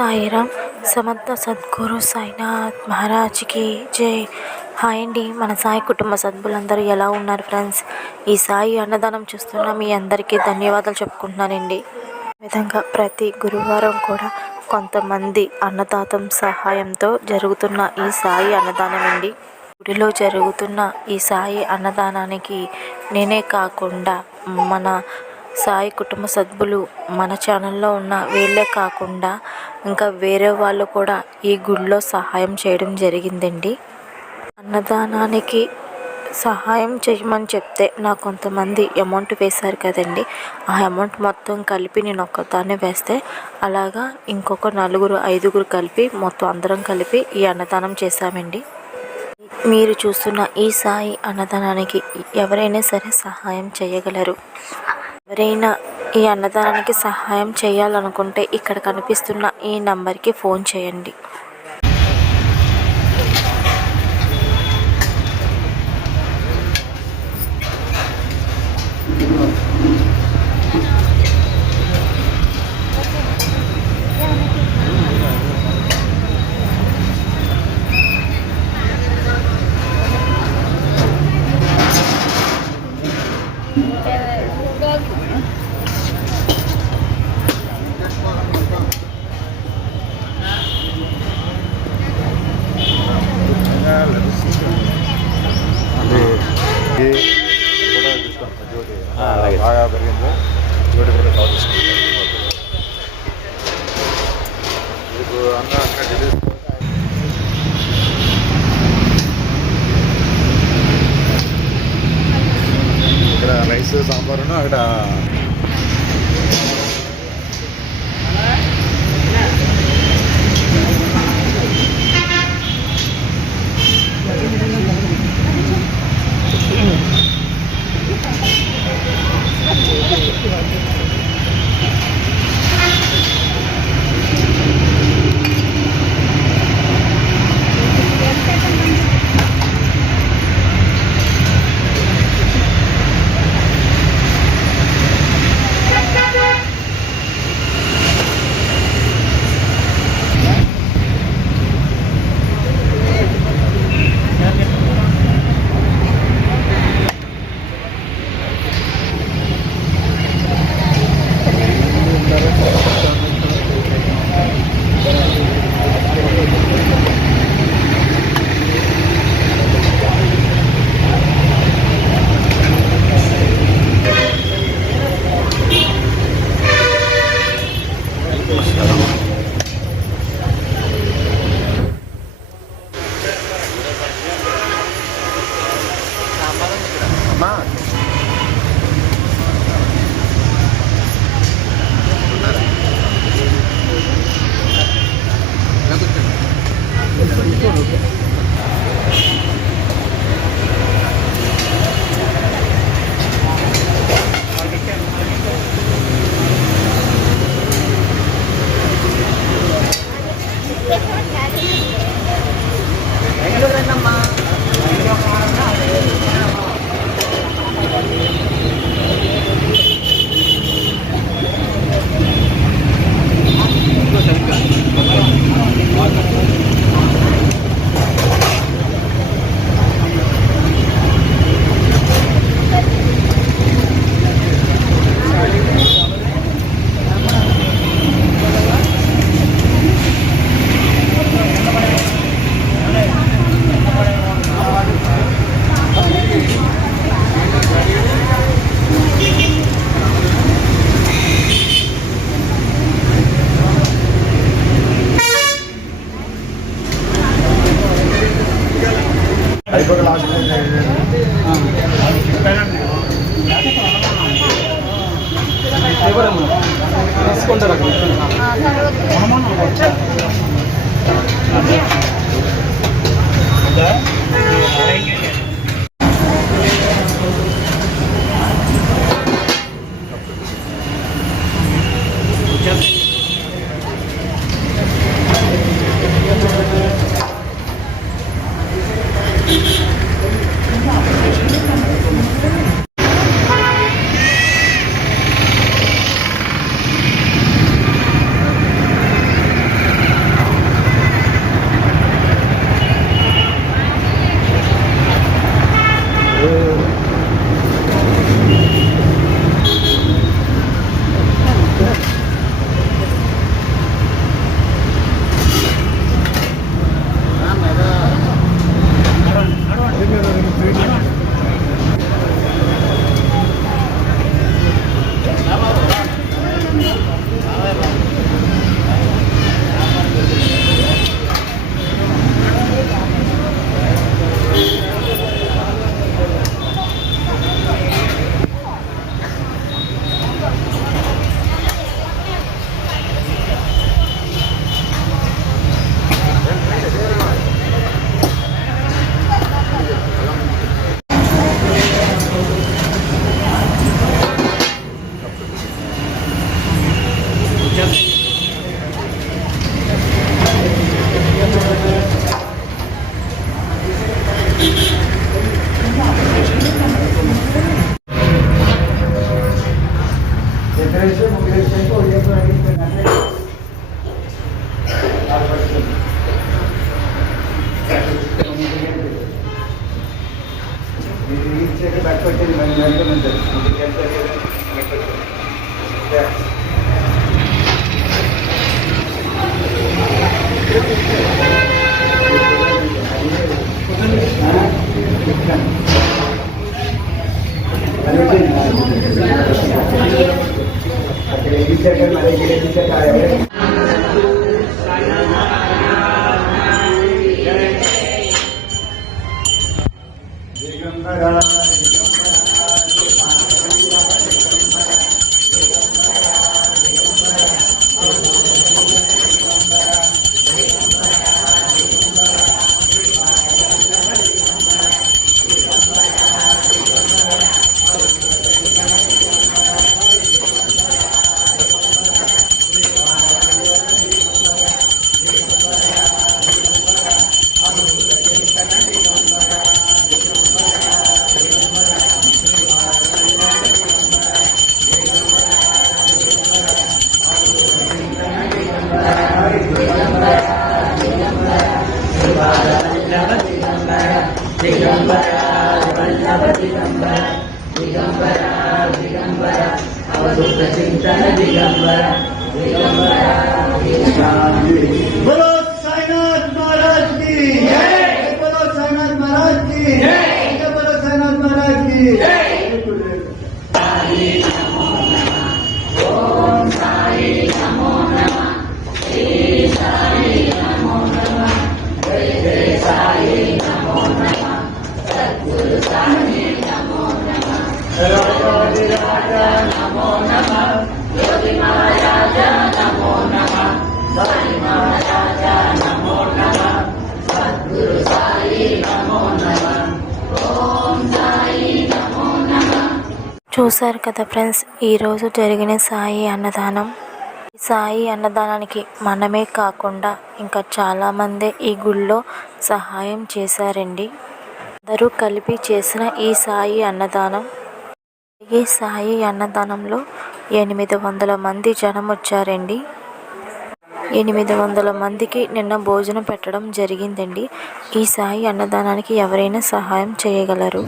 సాయిరామ్. సమర్థ సద్గురు సాయినాథ్ మహారాజ్కి జై. హాయ్ అండి, మన సాయి కుటుంబ సభ్యులందరూ ఎలా ఉన్నారు ఫ్రెండ్స్? ఈ సాయి అన్నదానం చూస్తున్న మీ అందరికీ ధన్యవాదాలు చెప్పుకుంటున్నానండి. విధంగా ప్రతి గురువారం కూడా కొంతమంది అన్నదాతం సహాయంతో జరుగుతున్న ఈ సాయి అన్నదానం అండి. గుడిలో జరుగుతున్న ఈ సాయి అన్నదానానికి నేనే కాకుండా మన సాయి కుటుంబ సభ్యులు, మన ఛానల్లో ఉన్న వీళ్ళే కాకుండా ఇంకా వేరే వాళ్ళు కూడా ఈ గుడిలో సహాయం చేయడం జరిగిందండి. అన్నదానానికి సహాయం చేయమని చెప్తే నాకు కొంతమంది అమౌంట్ వేశారు కదండి, ఆ అమౌంట్ మొత్తం కలిపి నేను ఒక్కదాన్నే వేస్తే అలాగా ఇంకొక 4-5 కలిపి మొత్తం అందరం కలిపి ఈ అన్నదానం చేశామండి. మీరు చూస్తున్న ఈ సాయి అన్నదానానికి ఎవరైనా సరే సహాయం చేయగలరు. ఎవరైనా ఈ అన్నదానానికి సహాయం చేయాలనుకుంటే ఇక్కడ కనిపిస్తున్న ఈ నంబర్కి ఫోన్ చేయండి. బాగా పెరిగింది. జ్యోతి కూడా కవర్ చేసుకుంటాం. మీకు అన్న ఇక్కడ రైస్ సాంబారును అక్కడ అయిపోయి లాస్ట్ తీసుకుంటారు. बोलो साईनाथ महाराज की जय, बोलो साईनाथ महाराज की जय, बोलो साईनाथ महाराज की చూశారు కదా ఫ్రెండ్స్, ఈరోజు జరిగిన సాయి అన్నదానం. ఈ సాయి అన్నదానానికి మనమే కాకుండా ఇంకా చాలామంది ఈ గుళ్ళో సహాయం చేశారండి. అందరూ కలిపి చేసిన ఈ సాయి అన్నదానం. ఈ సాయి అన్నదానంలో 800 మంది జనం వచ్చారండి. 800 మందికి నిన్న భోజనం పెట్టడం జరిగిందండి. ఈ సాయి అన్నదానానికి ఎవరైనా సహాయం చేయగలరు.